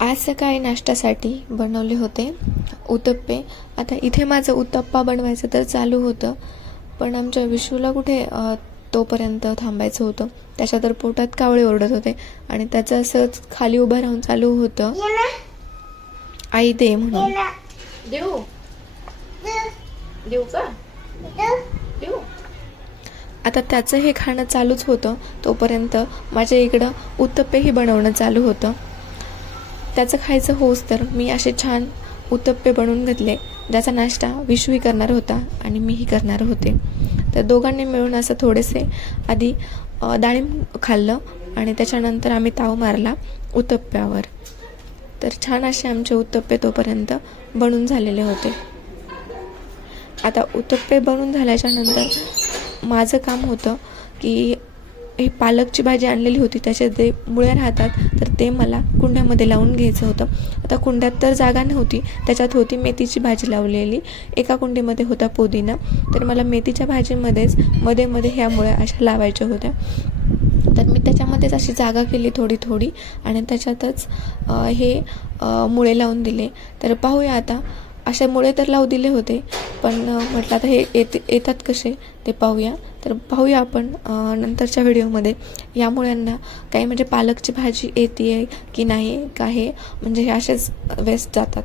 आज सकाळी नाश्त्यासाठी बनवले होते उत्तप्पे. आता इथे माझं उत्तप्पा बनवायचं तर चालू होतं, पण आमच्या विशूला कुठे तोपर्यंत थांबायचं होतं. त्याच्या तर पोटात कावळे ओरडत होते आणि त्याचं असंच खाली उभं राहून चालू होतं, आई दे म्हणून. देऊ देऊ का देऊ. आता त्याचं हे खाणं चालूच होतं, तोपर्यंत माझ्या इकडं उत्तप्पेही बनवणं चालू होतं. त्याचं खायचं होस तर मी असे छान उत्तप्पे बनवून घेतले, ज्याचा नाश्ता विशूही करणार होता आणि मीही करणार होते. तर दोघांनी मिळून असं थोडेसे आधी डाळिंब खाल्लं आणि त्याच्यानंतर आम्ही ताव मारला उत्तप्प्यावर. तर छान असे आमचे उत्तप्पे तोपर्यंत बनून झालेले होते. आता उत्तप्पे बनून झाल्याच्या नंतर माझं काम होतं की ही पालकची भाजी आणलेली होती, त्याचे जे मुळे राहतात तर ते मला कुंड्यामध्ये लावून घ्यायचं होतं. आता कुंड्यात तर जागा नव्हती, त्याच्यात होती मेथीची भाजी लावलेली, एका कुंडीमध्ये होता पुदिना. तर मला मेथीच्या भाजीमध्येच मध्ये मध्ये ह्या मुळ्या अशा लावायच्या होत्या. तर मी त्याच्यामध्येच अशी जागा केली थोडी थोडी आणि त्याच्यातच हे मुळे लावून दिले. तर पाहूया आता, असे मुळे तर लावू दिले होते, पण म्हटलं आता हे येतात कसे ते पाहूया. तर पाहूया आपण नंतरच्या व्हिडिओमध्ये या मुळ्यांना काही म्हणजे पालकची भाजी येते की नाही, का हे म्हणजे हे असेच वेस्ट जातात.